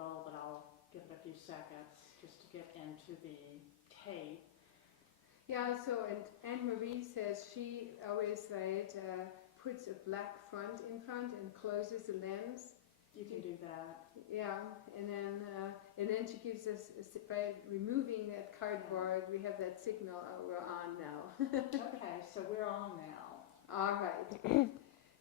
roll, but I'll give it a few seconds just to get into the tape. Yeah, so, and Anne-Marie says she always puts a black front in front and closes the lens. You can do that. Yeah, and then she gives us, by removing that cardboard, we have that signal, we're on now. Okay, so we're on now. All right.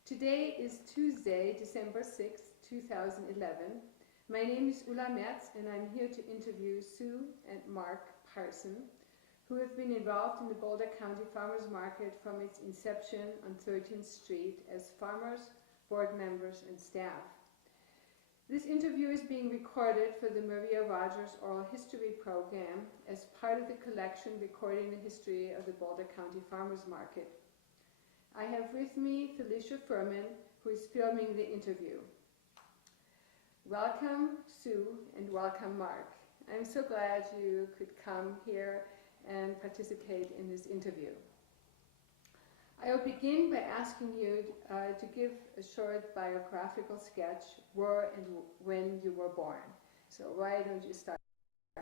Today is Tuesday, December 6th, 2011. My name is Ulla Merz, and I'm here to interview Sue and Mark Parsons, who have been involved in the Boulder County Farmers Market from its inception on 13th Street as farmers, board members, and staff. This interview is being recorded for the Maria Rogers Oral History Program as part of the collection recording the history of the Boulder County Farmers Market. I have with me Felicia Furman, who is filming the interview. Welcome, Sue, and welcome, Mark. I'm so glad you could come here and participate in this interview. I will begin by asking you to give a short biographical sketch where and when you were born. So why don't you start,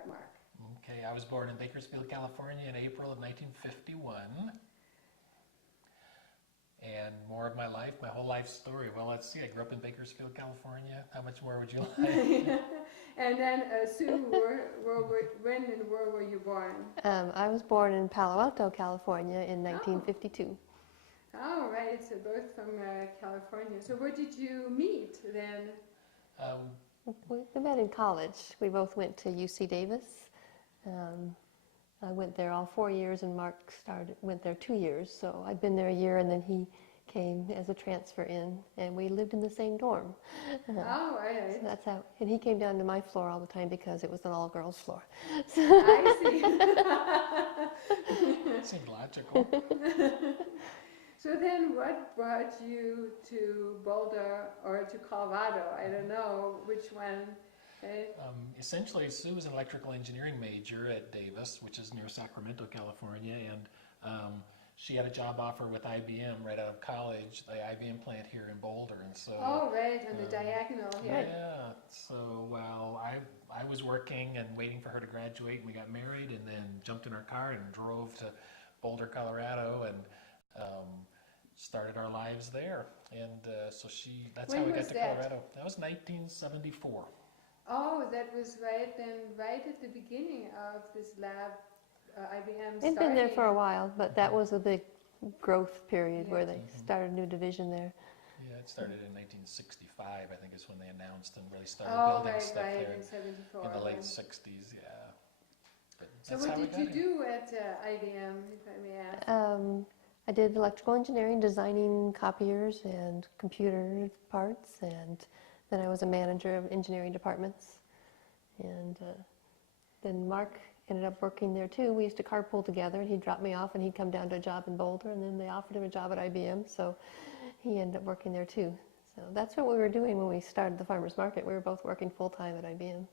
Mark? Okay, I was born in Bakersfield, California in April of 1951. And more of my life, my whole life story. Well, let's see, I grew up in Bakersfield, California. How much more would you like? And then, Sue, when and where were you born? I was born in Palo Alto, California in 1952. Oh, right, so both from California. So where did you meet then? We met in college. We both went to UC Davis. I went there all 4 years, and Mark went there 2 years. So I'd been there a year, and then he came as a transfer in, and we lived in the same dorm. Oh, right. So that's how. And he came down to my floor all the time because it was an all-girls floor. I see. Seemed logical. So then what brought you to Boulder or to Colorado? I don't know which one. Essentially, Sue was an electrical engineering major at Davis, which is near Sacramento, California, and she had a job offer with IBM right out of college, the IBM plant here in Boulder, and so. Oh, right, on the diagonal here. Yeah. So while I was working and waiting for her to graduate, and we got married, and then jumped in our car and drove to Boulder, Colorado, and started our lives there. And so that's how we got to Colorado. That was 1974. Oh, that was right at the beginning of this lab, IBM They'd been there for a while, but that was a big growth period where they started a new division there. Yeah, it started in 1965, I think is when they announced and really started building stuff there in 74. in the late 60s, yeah. But so what did you do at IBM, if I may ask? I did electrical engineering, designing copiers and computer parts, and then I was a manager of engineering departments. And then Mark ended up working there too. We used to carpool together, and he'd drop me off and he'd come down to a job in Boulder, and then they offered him a job at IBM, so he ended up working there too. So that's what we were doing when we started the farmers market. We were both working full-time at IBM.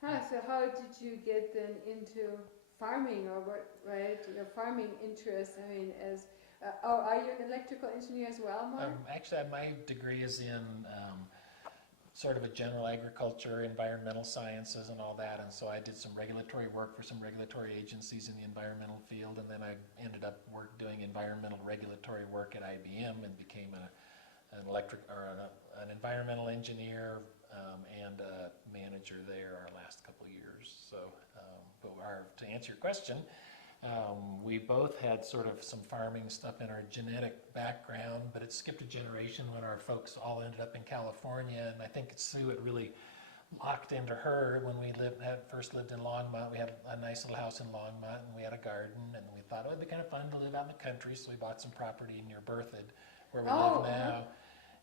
So how did you get then into farming, or what, right, your farming interest? I mean, are you an electrical engineer as well, Mark? Actually, my degree is in sort of a general agriculture, environmental sciences and all that, and so I did some regulatory work for some regulatory agencies in the environmental field, and then I ended up doing environmental regulatory work at IBM and became an environmental engineer and a manager there our last couple of years. So, to answer your question, we both had sort of some farming stuff in our genetic background, but it skipped a generation when our folks all ended up in California, and I think Sue, it really locked into her when we first lived in Longmont. We had a nice little house in Longmont, and we had a garden, and we thought, oh, it'd be kind of fun to live out in the country, so we bought some property near Berthoud, where we live now,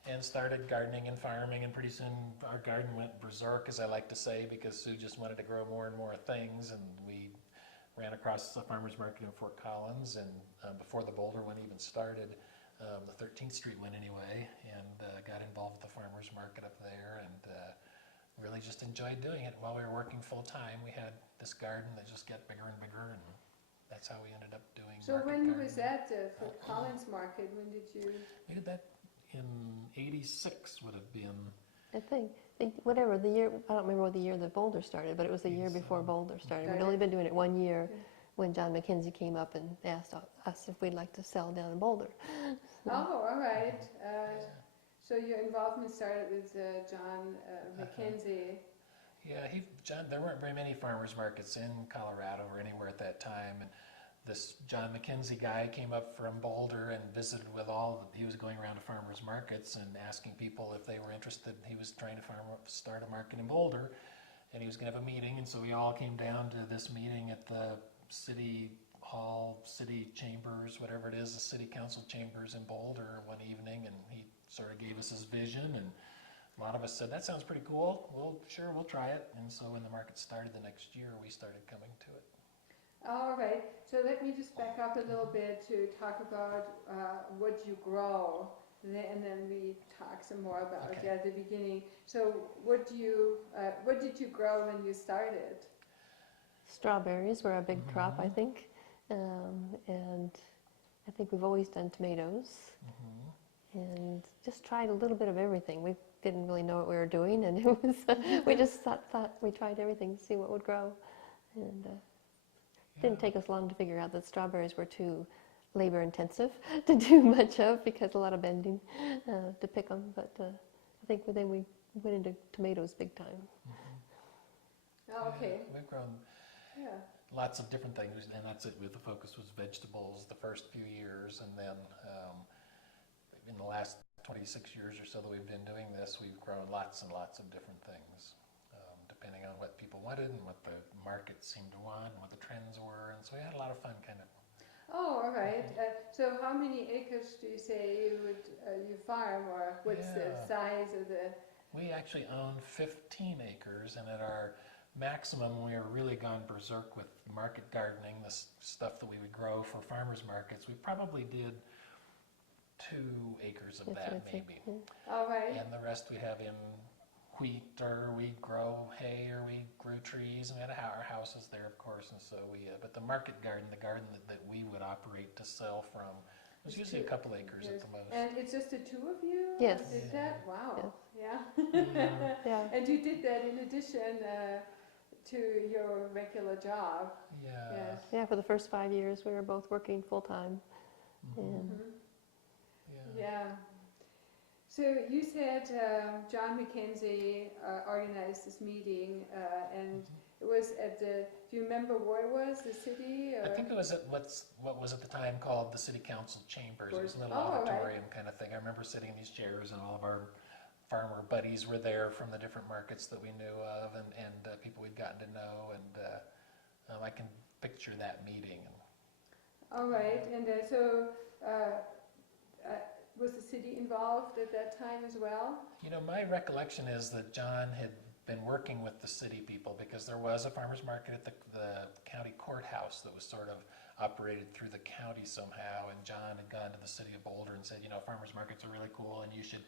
and started gardening and farming, and pretty soon our garden went berserk, as I like to say, because Sue just wanted to grow more and more things, and we ran across the farmers market in Fort Collins, and before the Boulder one even started, the 13th Street one anyway, and got involved with the farmers market up there, and really just enjoyed doing it. While we were working full time, we had this garden that just got bigger and bigger, and that's how we ended up doing. So when was that, Fort Collins market? When did you? We did that in '86 would have been. I think whatever the year, I don't remember what the year that Boulder started, but it was the year before Boulder started. We'd only been doing it 1 year when John McKenzie came up and asked us if we'd like to sell down in Boulder. Oh, all right. So your involvement started with John McKenzie. Yeah, John, there weren't very many farmers markets in Colorado or anywhere at that time, and this John McKenzie guy came up from Boulder and visited with he was going around to farmers markets and asking people if they were interested. He was trying to start a market in Boulder, and he was going to have a meeting, and so we all came down to this meeting at the city hall, city chambers, whatever it is, the city council chambers in Boulder one evening, and he sort of gave us his vision, and a lot of us said, that sounds pretty cool, we'll try it. And so when the market started the next year, we started coming to it. All right, so let me just back up a little bit to talk about what you grow, and then we talk some more about it at the beginning. So what did you grow when you started? Strawberries were a big crop, I think, and I think we've always done tomatoes, and just tried a little bit of everything. We didn't really know what we were doing, and it was we just thought we tried everything to see what would grow, and didn't take us long to figure out that strawberries were too labor intensive to do much of, because a lot of bending to pick them. But I think then we went into tomatoes big time. Oh, okay. Yeah, we've grown lots of different things, and that's it. The focus was vegetables the first few years, and then in the last 26 years or so that we've been doing this, we've grown lots and lots of different things, depending on what people wanted and what the market seemed to want and what the trends were. And so we had a lot of fun kind of. Oh, all right. So how many acres do you say you farm, or what's the size of the? We actually own 15 acres, and at our maximum, we were really gone berserk with market gardening, the stuff that we would grow for farmers markets. We probably did 2 acres of that, maybe. All right. And the rest we have in wheat, or we grow hay, or we grew trees, and we had our houses there, of course. And so but the market garden, the garden that we would operate to sell from, was usually a couple acres at the most. And it's just the 2 of you? Yes. Did that? Wow. Yes. Yeah. And you did that in addition to your regular job? Yeah. Yes. Yeah, for the first 5 years, we were both working full time. Yeah. So you said John McKenzie organized this meeting, and it was at the. Do you remember where it was? The city? Or? I think it was at what was at the time called the City Council Chambers. It was a little auditorium kind of thing. I remember sitting in these chairs, and all of our farmer buddies were there from the different markets that we knew of, and people we'd gotten to know, and I can picture that meeting. All right, and so was the city involved at that time as well? You know, my recollection is that John had been working with the city people, because there was a farmers market at the county courthouse that was sort of operated through the county somehow, and John had gone to the city of Boulder and said, farmers markets are really cool, and you should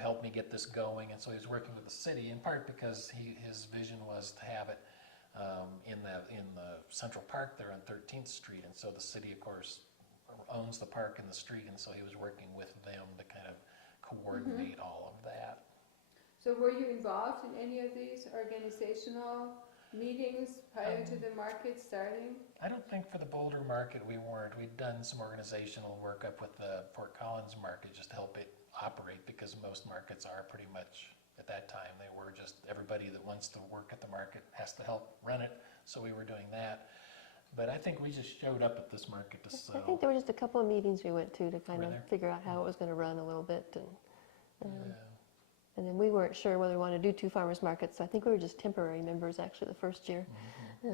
help me get this going. And so he was working with the city, in part because his vision was to have it in the Central Park there on 13th Street, and so the city, of course, owns the park and the street, and so he was working with them to kind of coordinate all of that. So were you involved in any of these organizational meetings prior to the market starting? I don't think for the Boulder market we weren't. We'd done some organizational work up with the Fort Collins market just to help it operate, because most markets are pretty much, at that time, they were just everybody that wants to work at the market has to help run it, so we were doing that. But I think we just showed up at this market to sell. I think there were just a couple of meetings we went to kind of figure out how it was going to run a little bit, and then we weren't sure whether we wanted to do 2 farmers markets, so I think we were just temporary members actually the first year. Yeah,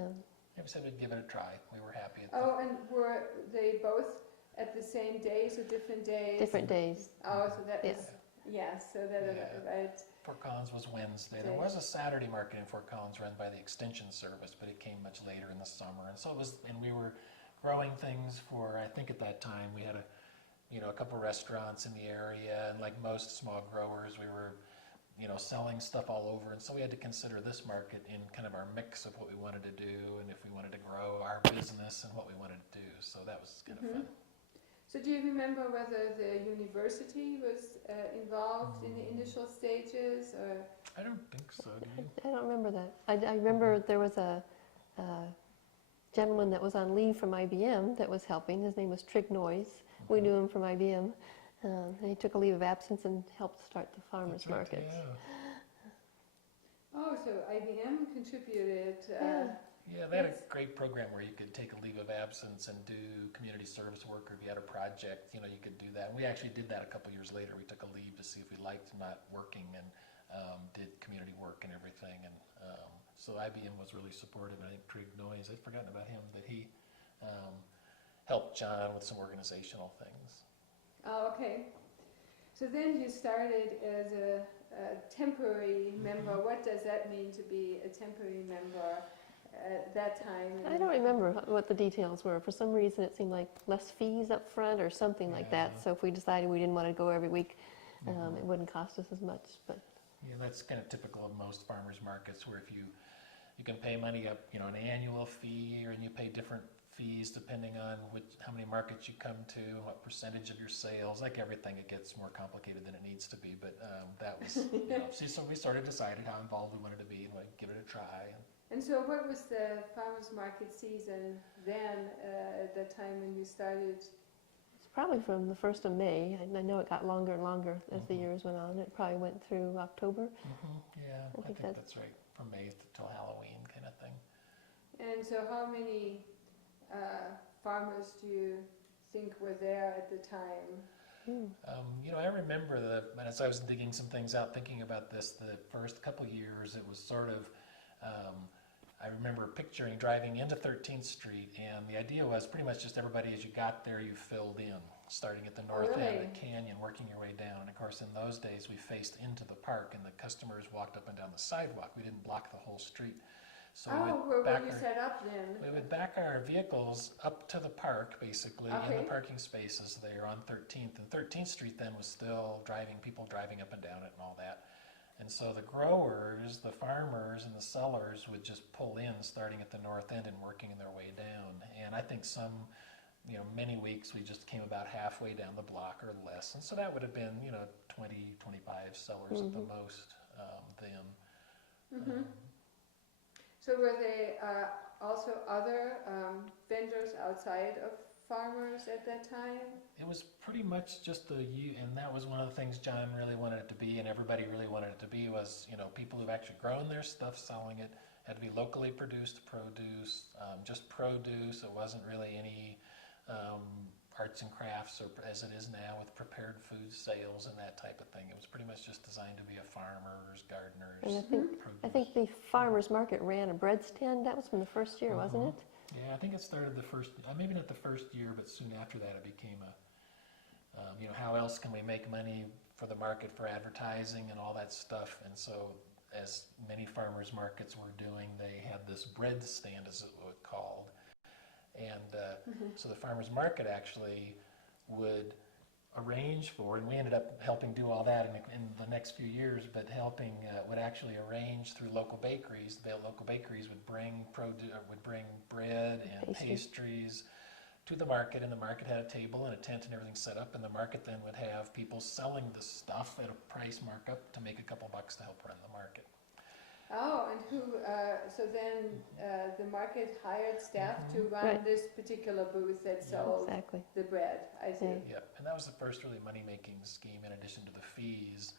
we said we'd give it a try. We were happy at that. Oh, and were they both at the same days or different days? Different days. Oh, so that was, so that, right. Fort Collins was Wednesday. There was a Saturday market in Fort Collins run by the Extension Service, but it came much later in the summer. And so it was, and we were growing things for, I think at that time, we had a couple restaurants in the area, and like most small growers, we were, selling stuff all over. And so we had to consider this market in kind of our mix of what we wanted to do, and if we wanted to grow our business and what we wanted to do. So that was kind of fun. So do you remember whether the university was involved in the initial stages, or? I don't think so, do you? I don't remember that. I remember there was a gentleman that was on leave from IBM that was helping. His name was Trig Noyes. We knew him from IBM. And he took a leave of absence and helped start the farmers That's right, market. yeah. Oh, so IBM contributed. Yeah, they had a great program where you could take a leave of absence and do community service work, or if you had a project, you could do that. And we actually did that a couple years later. We took a leave to see if we liked not working, and did community work and everything. And so IBM was really supportive. I think Trig Noyes, I'd forgotten about him, that he helped John with some organizational things. Oh, okay. So then you started as a temporary member. What does that mean to be a temporary member at that time? I don't remember what the details were. For some reason, it seemed like less fees up front or something like that. Yeah. So if we decided we didn't want to go every week, it wouldn't cost us as much. But Yeah, that's kind of typical of most farmers markets, where if you can pay money up, an annual fee, and you pay different fees depending on how many markets you come to, and what percentage of your sales. Like everything, it gets more complicated than it needs to be. But that was, so we sort of decided how involved we wanted to be, and give it a try. And so what was the farmers market season then, at the time when you started? it's probably from the 1st of May. I know it got longer and longer as the years went on. It probably went through October. Yeah, I think that's- that's right. From May till Halloween kind of thing. And so how many farmers do you think were there at the time? I remember as I was digging some things out, thinking about this, the first couple years, it was sort of, I remember picturing driving into 13th Street, and the idea was pretty much just everybody, as you got there, you filled in, starting at the north end Really? of the canyon, working your way down. And of course, in those days, we faced into the park, and the customers walked up and down the sidewalk. We didn't block the whole street. So Where were you set up then? we would back our vehicles up to the park, basically, in Okay. the parking spaces there on 13th. And 13th Street then was still people driving up and down it and all that. And so the growers, the farmers, and the sellers would just pull in, starting at the north end and working their way down. And I think many weeks we just came about halfway down the block or less. And so that would have been, 20, 25 sellers at the most then. So were there also other vendors outside of farmers at that time? It was pretty much just and that was one of the things John really wanted it to be, and everybody really wanted it to be, was, people who've actually grown their stuff, selling it. Had to be locally produced produce, just produce. It wasn't really any arts and crafts, or as it is now with prepared food sales and that type of thing. It was pretty much just designed to be a farmers, gardeners, And produce. I think the farmers market ran a bread stand. That was from the first year, wasn't it? Yeah, I think it started the first, maybe not the first year, but soon after that it became how else can we make money for the market, for advertising and all that stuff. And so, as many farmers markets were doing, they had this bread stand, as it was called. And so the farmers market actually would arrange for, and we ended up helping do all that in the next few years, but would actually arrange through local bakeries. The local bakeries would bring bread and pastries to the market, and the market had a table and a tent and everything set up, and the market then would have people selling the stuff at a price markup to make a couple bucks to help run the market. Oh, and so then the market hired staff to run Right. this particular booth that sold Exactly. the bread, I see. Yeah. Yep, and that was the first really money-making scheme, in addition to the fees,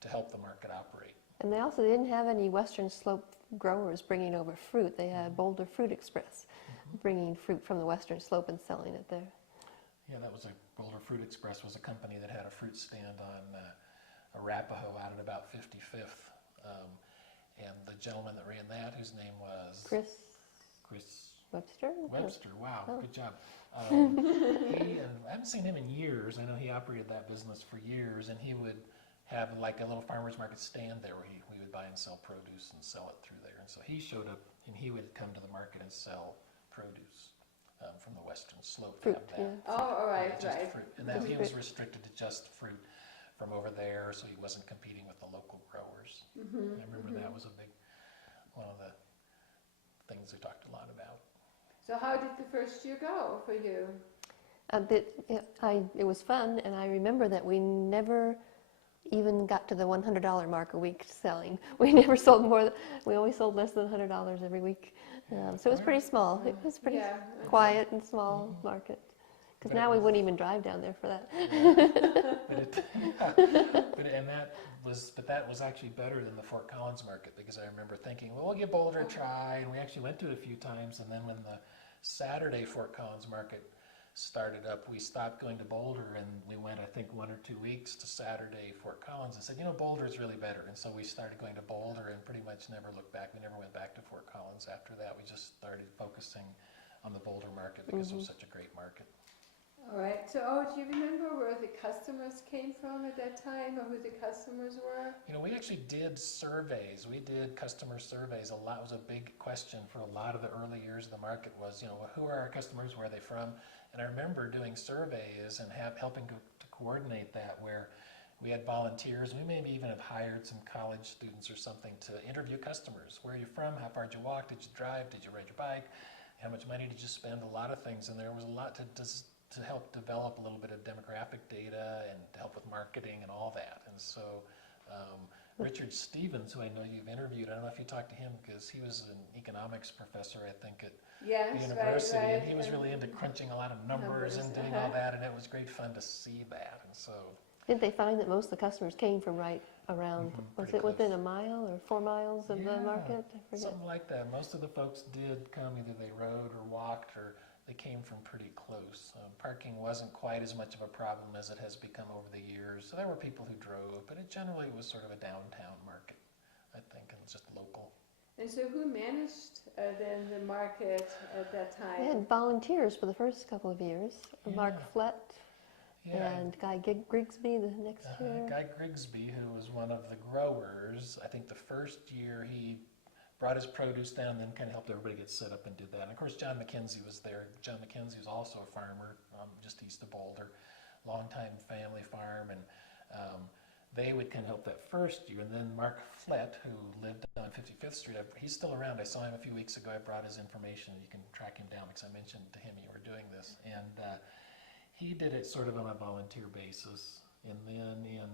to help the market operate. And they also didn't have any Western Slope growers bringing over fruit. They had Boulder Fruit Express bringing fruit from the Western Slope and selling it there. Yeah, Boulder Fruit Express was a company that had a fruit stand on Arapahoe out at about 55th. And the gentleman that ran that, whose name was Chris Webster? Webster, wow, Oh. good job. I haven't seen him in years. I know he operated that business for years, and he would have like a little farmer's market stand there where we would buy and sell produce and sell it through there. And so he showed up, and he would come to the market and sell produce from the Western Slope. Fruit, Have that. yeah. Oh, all right, Just right. fruit. And that he was restricted to just fruit from over there, so he wasn't competing with the local growers. I remember that was one of the things we talked a lot about. So how did the first year go for you? It was fun, and I remember that we never even got to the $100 mark a week selling. We never sold more. We always sold less than $100 every week. So it was pretty small. It was pretty Yeah. quiet and small market. Because But now it we wouldn't even drive down there for that. But that was actually better than the Fort Collins market, because I remember thinking, well, we'll give Boulder a try, and we actually went to it a few times, and then when the Saturday Fort Collins market started up, we stopped going to Boulder, and we went, I think, 1 or 2 weeks to Saturday Fort Collins, and said, Boulder's really better, and so we started going to Boulder and pretty much never looked back. We never went back to Fort Collins after that. We just started focusing on the Boulder market because it was such a great market. All right. So, do you remember where the customers came from at that time, or who the customers were? We actually did surveys. We did customer surveys. A lot was a big question for a lot of the early years of the market was, who are our customers? Where are they from? And I remember doing surveys and helping to coordinate that, where we had volunteers. We maybe even have hired some college students or something to interview customers. Where are you from? How far did you walk? Did you drive? Did you ride your bike? How much money did you spend? A lot of things, and there was a lot to help develop a little bit of demographic data and to help with marketing and all that. And so Richard Stevens, who I know you've interviewed, I don't know if you talked to him, because he was an economics professor, I think, at the university, right. And he was really into crunching a lot of numbers and doing all that, and it was great fun to see that. And so, Did they find that most of the customers came from right around, was it within a mile or 4 miles of the market? I forget. Something like that. Most of the folks did come, either they rode or walked, or they came from pretty close. Parking wasn't quite as much of a problem as it has become over the years. So there were people who drove, but it generally was sort of a downtown market, I think, and just local. And so who managed then the market at that time? They had volunteers for the first couple of years. Mark Flett and Guy Grigsby the next year. Guy Grigsby, who was one of the growers, I think the first year he brought his produce down, then kind of helped everybody get set up and did that. And of course, John McKenzie was there. John McKenzie was also a farmer just east of Boulder, longtime family farm, and they would kind of help that first year. And then Mark Flett, who lived on 55th Street, he's still around. I saw him a few weeks ago. I brought his information. You can track him down because I mentioned to him you were doing this. And he did it sort of on a volunteer basis. And then in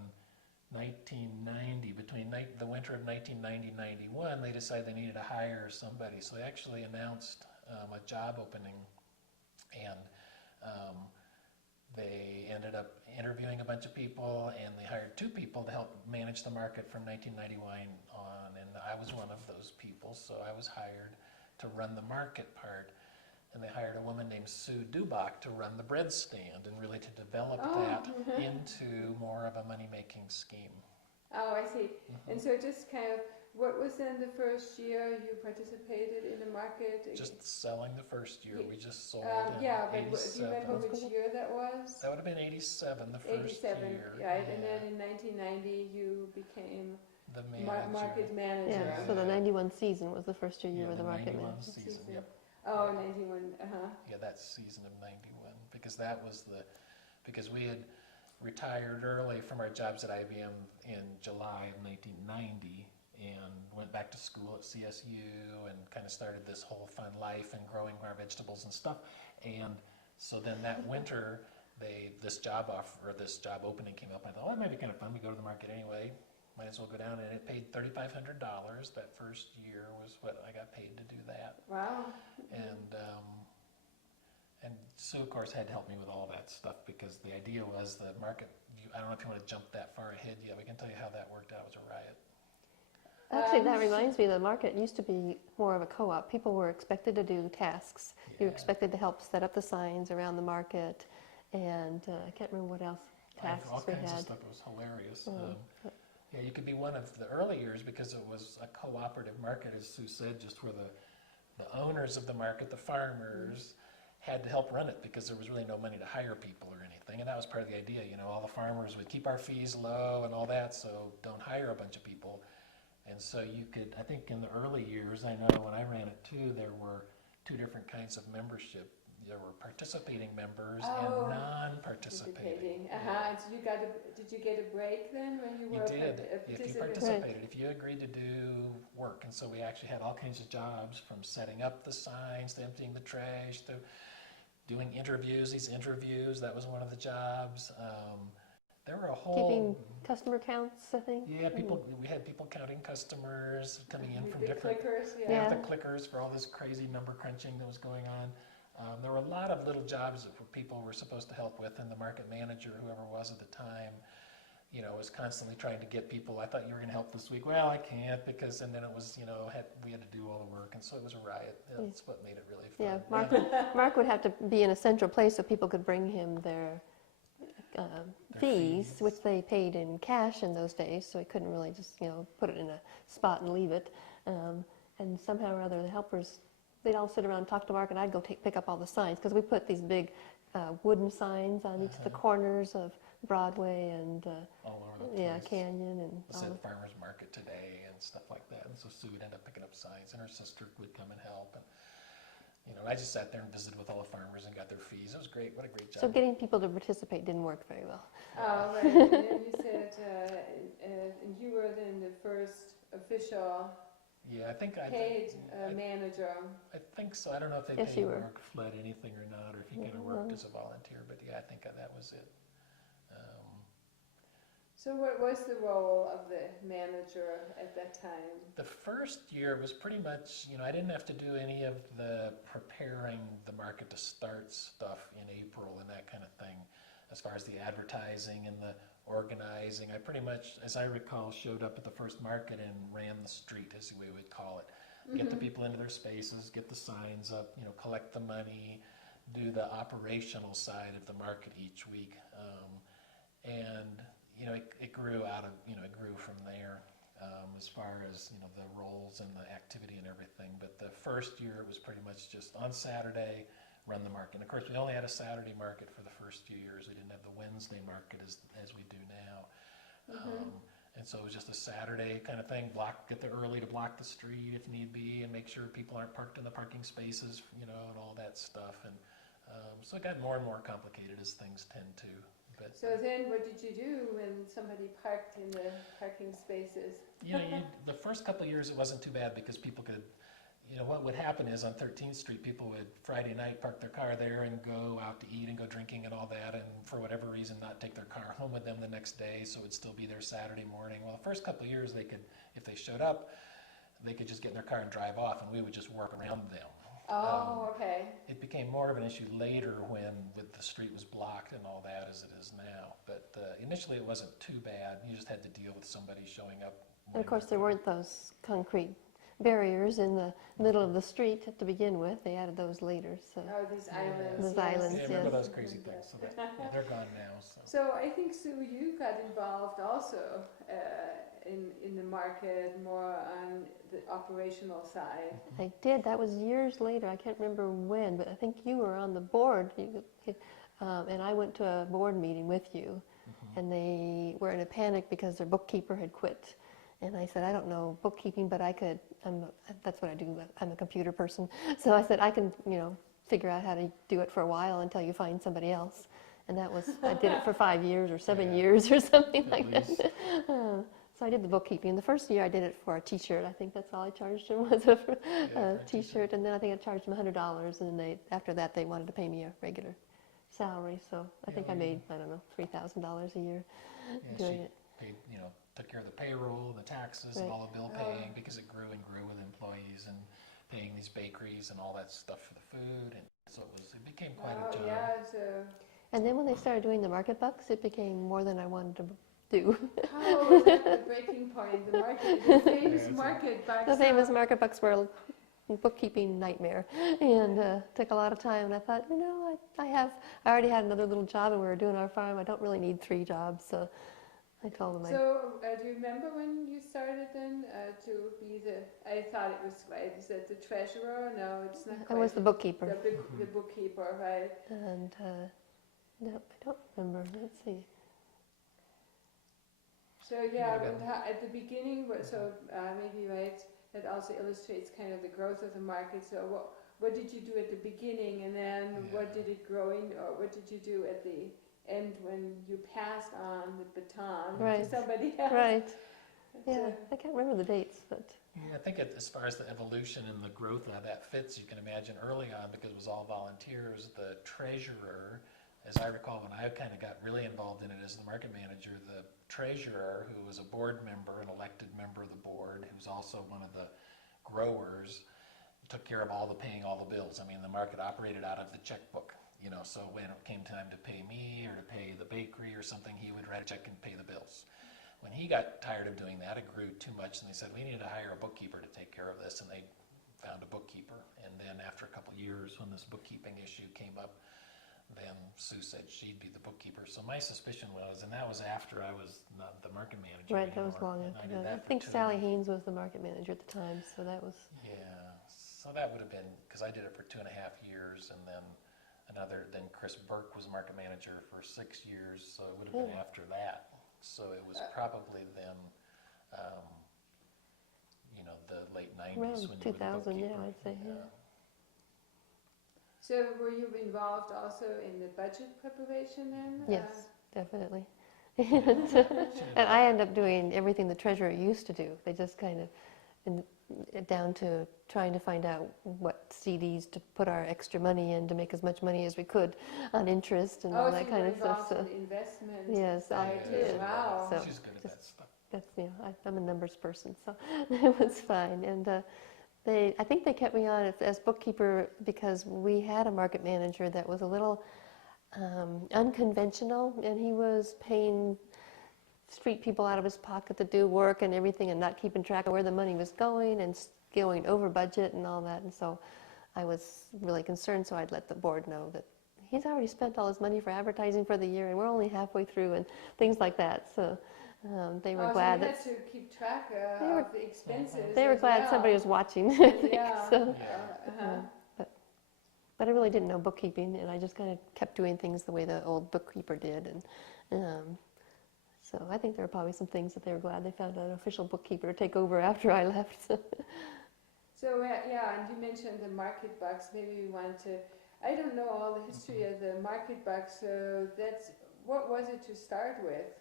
1990, between the winter of 1990-91, they decided they needed to hire somebody. So they actually announced a job opening, and they ended up interviewing a bunch of people, and they hired 2 people to help manage the market from 1991 on, and I was one of those people, so I was hired to run the market part. And they hired a woman named Sue Dubach to run the bread stand and really to develop that into more of a money-making scheme. Oh, I see. And so just kind of, what was then the first year you participated in the market? Just selling the first year. We just sold but do you 87. remember which year that was? That would have been 87, the first 87, year. right. And then in 1990 you became the market manager. Yeah, so the 91 season was the first year you were the market 91 manager. season, yep. Oh, 91, Yeah, that season of 91, because that was because we had retired early from our jobs at IBM in July of 1990 and went back to school at CSU and kind of started this whole fun life and growing our vegetables and stuff. And so then that winter, this job opening came up. I thought, well, it might be kind of fun. We go to the market anyway. Might as well go down, and it paid $3,500. That first year was what I got paid to do that. Wow. And Sue, of course, had to help me with all that stuff, because the idea was the market, I don't know if you want to jump that far ahead yet. We can tell you how that worked out. It was a riot. Actually, that reminds me, the market used to be more of a co-op. People were expected to do tasks. You were expected to help set up the signs around the market, and I can't remember what else tasks all we kinds had. of stuff. It was hilarious. Yeah, you could be one of the early years because it was a cooperative market, as Sue said, just where the owners of the market, the farmers, had to help run it because there was really no money to hire people or anything. And that was part of the idea. All the farmers would keep our fees low and all that, so don't hire a bunch of people. And so you could, I think in the early years, I know when I ran it too, there were 2 different kinds of membership. There were participating members and non-participating. And so did you get a break then when you were You did, if you participated, Right. if you agreed to do work. And so we actually had all kinds of jobs, from setting up the signs to emptying the trash to doing these interviews, that was one of the jobs. There were a whole... Keeping customer counts, I think. Yeah, we had people counting customers coming in from the different... clickers, Yeah. The clickers for all this crazy number crunching that was going on. There were a lot of little jobs that people were supposed to help with, and the market manager, whoever was at the time, was constantly trying to get people. I thought you were going to help this week. Well, I can't because, and then it was, we had to do all the work, and so it was a riot. That's what made it really fun. Yeah, Mark would have to be in a central place so people could bring him their fees, which they paid in cash in those days, so he couldn't really just, put it in a spot and leave it. And somehow or other, the helpers, they'd all sit around and talk to Mark, and I'd go pick up all the signs, because we put these big wooden signs on each of the corners of Broadway and all over the place. Canyon and It said Farmers Market today and stuff like that, and so Sue would end up picking up signs, and her sister would come and help. And I just sat there and visited with all the farmers and got their fees. It was great. What a great job. So getting people to participate didn't work very well. Oh, right. And then you said, and you were then the first official Yeah, I think paid manager. I think so. I don't know if they Yes, paid you were. Mark Flood anything or not, or if he kind of worked as a volunteer. But yeah, I think that was it. So what was the role of the manager at that time? The first year was pretty much, I didn't have to do any of the preparing the market to start stuff in April and that kind of thing. As far as the advertising and the organizing, I pretty much, as I recall, showed up at the first market and ran the street, as we would call it. Get the people into their spaces, get the signs up, collect the money, do the operational side of the market each week. It grew out of, it grew from there as far as, the roles and the activity and everything. But the first year it was pretty much just on Saturday, run the market. And of course, we only had a Saturday market for the first few years. We didn't have the Wednesday market as we do now. And so it was just a Saturday kind of thing, get there early to block the street if need be, and make sure people aren't parked in the parking spaces, and all that stuff. And so it got more and more complicated as things tend to. But, so then what did you do when somebody parked in the parking spaces? The first couple of years it wasn't too bad because people could, what would happen is on 13th Street, people would Friday night park their car there and go out to eat and go drinking and all that, and for whatever reason not take their car home with them the next day, so it would still be there Saturday morning. Well, the first couple of years they could, if they showed up, they could just get in their car and drive off, and we would just work around them. Oh, okay. It became more of an issue later when the street was blocked and all that as it is now. But initially it wasn't too bad. You just had to deal with somebody showing up. And of course, there weren't those concrete barriers in the middle of the street to begin with. They added those later. So Oh, these islands. Those yes. islands, Yeah, remember yes. those crazy things. So they're gone now. So I think, Sue, you got involved also in the market, more on the operational side. I did. That was years later. I can't remember when, but I think you were on the board. And I went to a board meeting with you, and they were in a panic because their bookkeeper had quit. And I said, I don't know bookkeeping, but I could. That's what I do. I'm a computer person. So I said, I can, figure out how to do it for a while until you find somebody else. And that was, I did it for 5 years or 7 years or something like that. So I did the bookkeeping. The first year I did it for a T-shirt. I think that's all I charged him was a T-shirt. And then I think I charged him $100. And then after that, they wanted to pay me a regular salary. So I think I made, I don't know, $3,000 a year doing it. Paid, took care of the payroll, the taxes, and all the bill paying because it grew and grew with employees and paying these bakeries and all that stuff for the food. And so it became quite a job. Yeah, so And then when they started doing the market bucks, it became more than I wanted to do. how was that the breaking point? The market, the famous market bucks. The famous market bucks were a bookkeeping nightmare, and took a lot of time. And I thought, I already had another little job, and we were doing our farm. I don't really need 3 jobs, so I told them. So do you remember when you started then to be I thought it was right. Is that the treasurer? No, it's not. I was the bookkeeper. The bookkeeper, right? And no, I don't remember. Let's see. So yeah, at the beginning, maybe right. That also illustrates kind of the growth of the market. So what did you do at the beginning, and then what did it grow in, or what did you do at the end when you passed on the baton to somebody else? Right. Yeah, I can't remember the dates, but Yeah, I think as far as the evolution and the growth of how that fits, you can imagine early on, because it was all volunteers, the treasurer, as I recall, when I kind of got really involved in it as the market manager, the treasurer, who was a board member, an elected member of the board, who was also one of the growers, took care of paying all the bills. I mean, the market operated out of the checkbook, so when it came time to pay me or to pay the bakery or something, he would write a check and pay the bills. When he got tired of doing that, it grew too much, and they said, we need to hire a bookkeeper to take care of this, and they found a bookkeeper. And then after a couple of years, when this bookkeeping issue came up, then Sue said she'd be the bookkeeper. So my suspicion was, and that was after I was not the market manager right, that anymore. was long and after did that. I for think 2.5 Sally Haynes was the market manager at the time, so that was. Yeah, so that would have been, because I did it for 2.5 years, and then then Chris Burke was market manager for 6 years, so it would have been after that. So it was probably then, the late 90s Around when you were the 2000, yeah, bookkeeper. I'd say, yeah. So were you involved also in the budget preparation then? Yes, definitely. And I end up doing everything the treasurer used to do. They just kind of, down to trying to find out what CDs to put our extra money in to make as much money as we could on interest and all that kind of stuff. So So the investment yes, side I too. did. Wow. So She's good at that stuff. that's, I'm a numbers person, so it was fine. And I think they kept me on as bookkeeper because we had a market manager that was a little unconventional, and he was paying street people out of his pocket to do work and everything, and not keeping track of where the money was going and going over budget and all that. And so I was really concerned, so I'd let the board know that he's already spent all his money for advertising for the year, and we're only halfway through, and things like that. So they were glad so you that had to keep track They were- of the expenses. they were as glad well. somebody was watching. I think. Yeah. So, Uh-huh. but I really didn't know bookkeeping, and I just kind of kept doing things the way the old bookkeeper did. And so I think there were probably some things that they were glad they found an official bookkeeper to take over after I left. So yeah, and you mentioned the market bucks. Maybe we want to. I don't know all the history of the market bucks. So what was it to start with,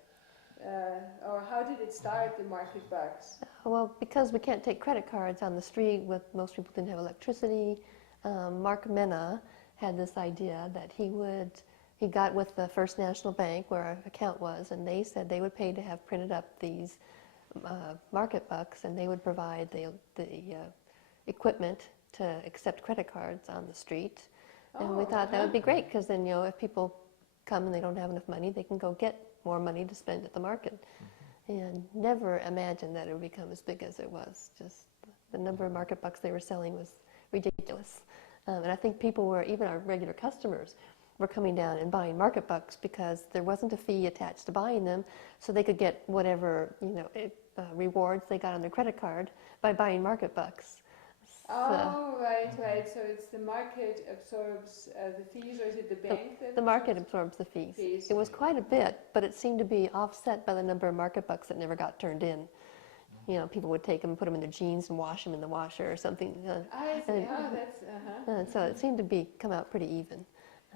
or how did it start? The market bucks. Well, because we can't take credit cards on the street, most people didn't have electricity. Mark Mena had this idea that he got with the First National Bank where our account was, and they said they would pay to have printed up these market bucks, and they would provide the equipment to accept credit cards on the street. And we thought that would be great, because then, if people come and they don't have enough money, they can go get more money to spend at the market. And never imagined that it would become as big as it was. Just the number of market bucks they were selling was ridiculous. And I think people were, even our regular customers, were coming down and buying market bucks because there wasn't a fee attached to buying them, so they could get whatever rewards they got on their credit card by buying market bucks. Oh, right. So it's the market absorbs the fees, or is it the bank that? The market absorbs the fees. Fees. It was quite a bit, but it seemed to be offset by the number of market bucks that never got turned in. People would take them and put them in their jeans and wash them in the washer or something. I see. And so it seemed to come out pretty even.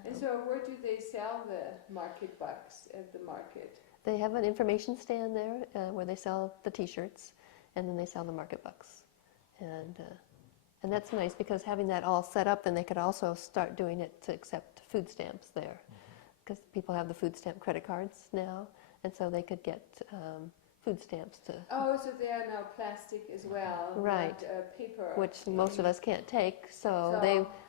And so where do they sell the market bucks at the market? They have an information stand there where they sell the T-shirts, and then they sell the market bucks. And that's nice, because having that all set up, then they could also start doing it to accept food stamps there, because people have the food stamp credit cards now, and so they could get food stamps to. Oh, so they are now plastic as well, Right. not paper. Which most of us can't take, so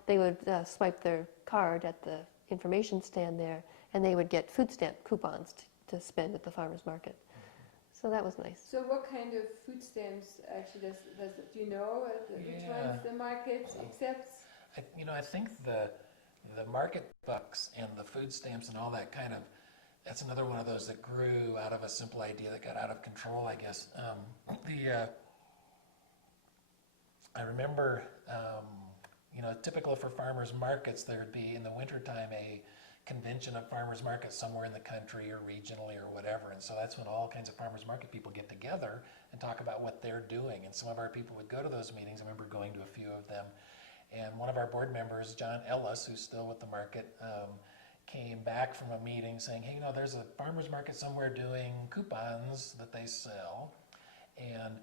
they would swipe their card at the information stand there, and they would get food stamp coupons to spend at the farmers market. So that was nice. So what kind of food stamps actually do you know which ones the market accepts? I think the market bucks and the food stamps and all that that's another one of those that grew out of a simple idea that got out of control, I guess. I remember, typical for farmers markets, there would be in the wintertime a convention of farmers markets somewhere in the country or regionally or whatever, and so that's when all kinds of farmers market people get together and talk about what they're doing. And some of our people would go to those meetings. I remember going to a few of them, and one of our board members, John Ellis, who's still with the market, came back from a meeting saying, hey, there's a farmers market somewhere doing coupons that they sell, and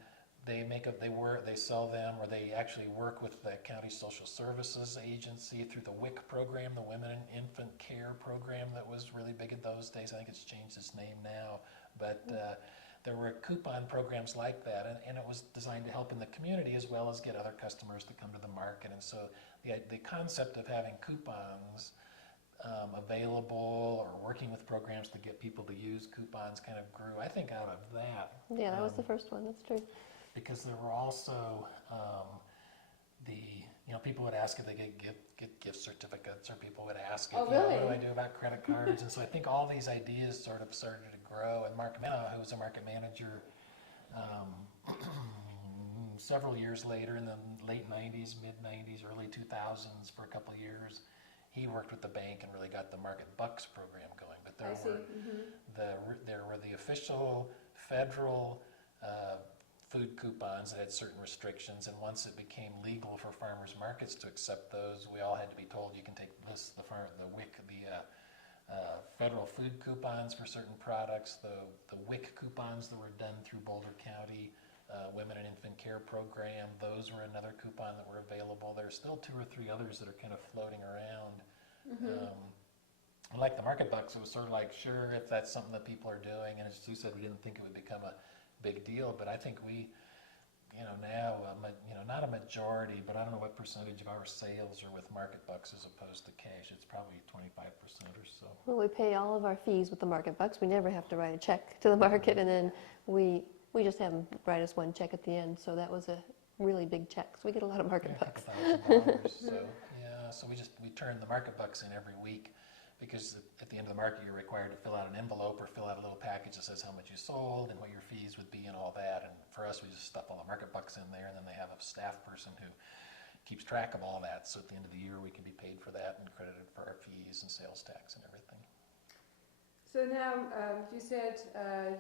they sell them, or they actually work with the county social services agency through the WIC program, the Women and Infant Care program that was really big in those days. I think it's changed its name now, but there were coupon programs like that, and it was designed to help in the community as well as get other customers to come to the market. And so the concept of having coupons available, or working with programs to get people to use coupons, kind of grew, I think, out of that. Yeah, that was the first one, that's true. Because there were also people would ask if they could get gift certificates, or people would ask if, Oh, really? what do I do about credit cards? And so I think all these ideas sort of started to grow. And Mark Mena, who was a market manager several years later, in the late 90s, mid 90s, early 2000s, for a couple of years, he worked with the bank and really got the Market Bucks program going. But there were the official federal food coupons that had certain restrictions, and once it became legal for farmers markets to accept those, we all had to be told you can take this, the WIC, federal food coupons for certain products, the WIC coupons that were done through Boulder County Women and Infant Care program, those were another coupon that were available. There's still 2 or 3 others that are kind of floating around. Like the Market Bucks, it was sort of like, sure, if that's something that people are doing, and as Sue said, we didn't think it would become a big deal, but I think we, now, not a majority, but I don't know what percentage of our sales are with Market Bucks as opposed to cash. It's probably 25% or so. Well, we pay all of our fees with the Market Bucks. We never have to write a check to the market, and then we just have them write us one check at the end. So that was a really big check. So we get a lot of Market Bucks. So we turn the Market Bucks in every week, because at the end of the market, you're required to fill out an envelope or fill out a little package that says how much you sold and what your fees would be and all that. And for us, we just stuff all the Market Bucks in there, and then they have a staff person who keeps track of all that. So at the end of the year, we can be paid for that and credited for our fees and sales tax and everything. So now, you said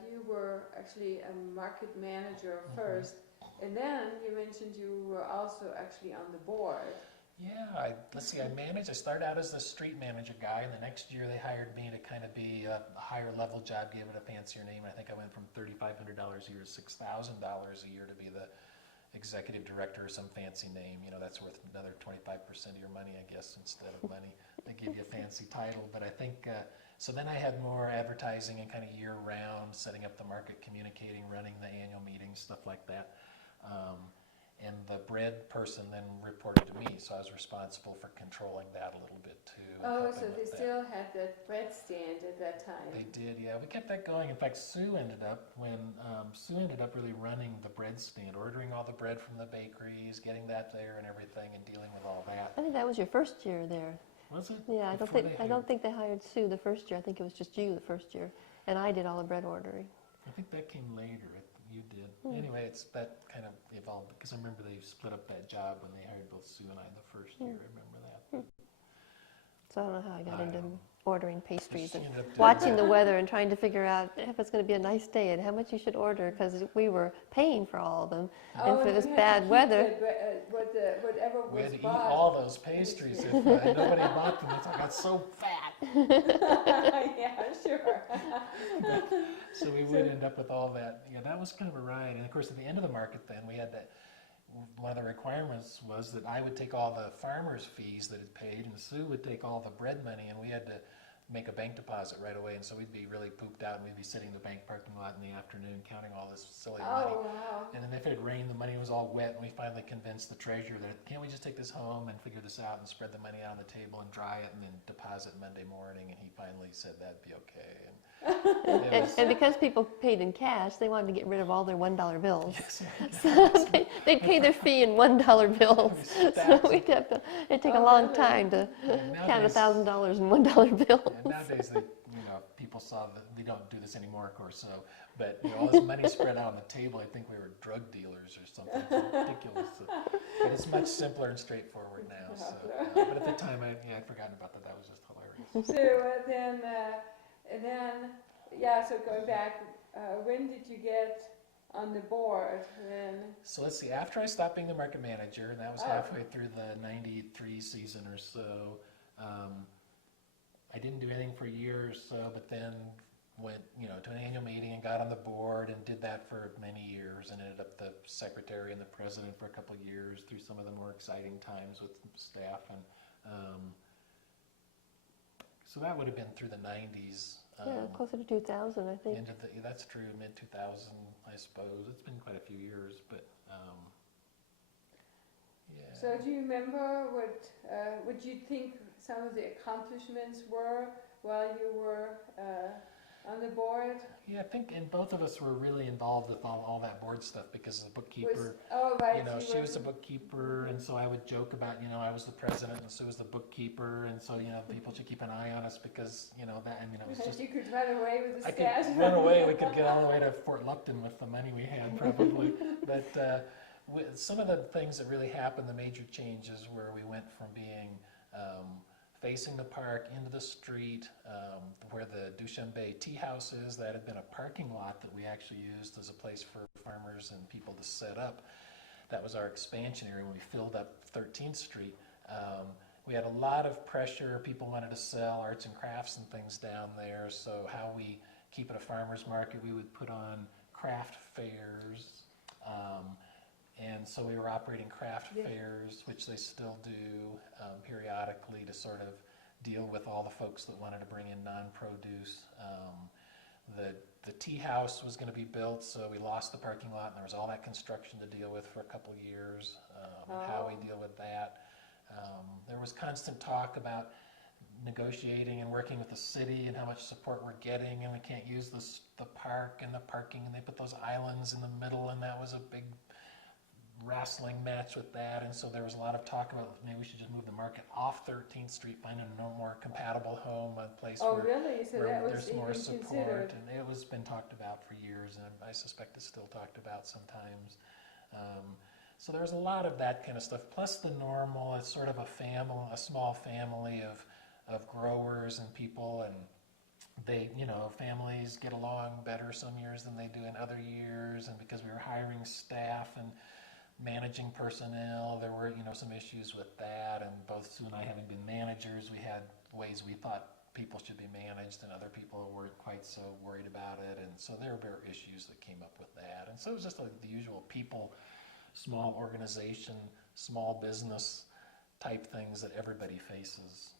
you were actually a market manager first, and then you mentioned you were also actually on the board. Yeah, I started out as the street manager guy, and the next year they hired me to kind of be a higher level job, gave it a fancier name. I think I went from $3,500 a year to $6,000 a year to be the executive director, or some fancy name. That's worth another 25% of your money, I guess, instead of money. They give you a fancy title, but I think, so then I had more advertising and kind of year round, setting up the market, communicating, running the annual meetings, stuff like that. And the bread person then reported to me, so I was responsible for controlling that a little bit too. Oh, so they still had that bread stand at that time. They did, yeah. We kept that going. In fact, Sue ended up really running the bread stand, ordering all the bread from the bakeries, getting that there and everything, and dealing with all that. I think that was your first year there. Was it? Yeah, I don't think they hired Sue the first year. I think it was just you the first year, and I did all the bread ordering. I think that came later. You did. Anyway, that kind of evolved, because I remember they split up that job when they hired both Sue and I the first year. I remember that. So I don't know how I got into ordering pastries and ended up watching the weather and trying to figure out if it's going to be a nice day and how much you should order, because we were paying for all of them. And if it was bad weather, whatever we was had to eat bought. all those pastries if nobody bought them. I got so fat. Yeah, sure. So we would end up with all that. Yeah, that was kind of a ride. And of course, at the end of the market, then we had that. One of the requirements was that I would take all the farmers' fees that had paid, and Sue would take all the bread money, and we had to make a bank deposit right away. And so we'd be really pooped out, and we'd be sitting in the bank parking lot in the afternoon counting all this silly money. Oh, wow. And then if it had rained, the money was all wet, and we finally convinced the treasurer that, can't we just take this home and figure this out and spread the money out on the table and dry it and then deposit Monday morning? And he finally said that'd be okay. and because people paid in cash, they wanted to get rid of all their $1 bills. Yes, So they'd pay their fee in $1 bills. So we'd have to, it'd take a long time to count $1,000 in $1 bills. And nowadays, people saw that we don't do this anymore, of course. So, but all this money spread out on the table, I think we were drug dealers or something. It's ridiculous. But it's much simpler and straightforward now. So, but at the time, I'd forgotten about that. That was just hilarious. So going back, when did you get on the board? So let's see, after I stopped being the market manager, and that was halfway through the 93 season or so, I didn't do anything for a year or so, but then went, to an annual meeting and got on the board and did that for many years and ended up the secretary and the president for a couple of years through some of the more exciting times with staff. And so that would have been through the 90s. Yeah, closer to 2000, I think. That's true, mid-2000, I suppose. It's been quite a few years, but yeah. So do you remember what you think some of the accomplishments were while you were on the board? Yeah, I think, and both of us were really involved with all that board stuff because the bookkeeper, she was the bookkeeper, and so I would joke about, I was the president and Sue was the bookkeeper, and so, people should keep an eye on us because, it was just... You could run away with the I stash. could run away, we could get all the way to Fort Lupton with the money we had probably, but some of the things that really happened, the major changes where we went from being facing the park into the street where the Dushanbe Tea House is. That had been a parking lot that we actually used as a place for farmers and people to set up. That was our expansion area when we filled up 13th Street. We had a lot of pressure. People wanted to sell arts and crafts and things down there. So how we keep it a farmer's market, we would put on craft fairs. And so we were operating craft fairs, which they still do periodically to sort of deal with all the folks that wanted to bring in non-produce. The tea house was going to be built, so we lost the parking lot, and there was all that construction to deal with for a couple of years, how we deal with that. There was constant talk about negotiating and working with the city and how much support we're getting, and we can't use the park and the parking, and they put those islands in the middle, and that was a big wrestling match with that. And so there was a lot of talk about maybe we should just move the market off 13th Street, find a more compatible home, a place where that was there's more support. Considered. And it was been talked about for years, and I suspect it's still talked about sometimes. So there's a lot of that kind of stuff, plus the normal, it's sort of a small family of growers and people, and they, families get along better some years than they do in other years, and because we were hiring staff and managing personnel, there were, some issues with that, and both Sue and I having been managers, we had ways we thought people should be managed and other people weren't quite so worried about it, and so there were issues that came up with that. And so it was just like the usual people, small organization, small business type things that everybody faces.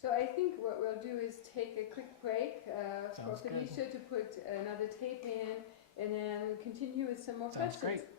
So I think what we'll do is take a quick break for Sounds Felicia good. to put another tape in, and then we'll continue with some more Sounds questions. great.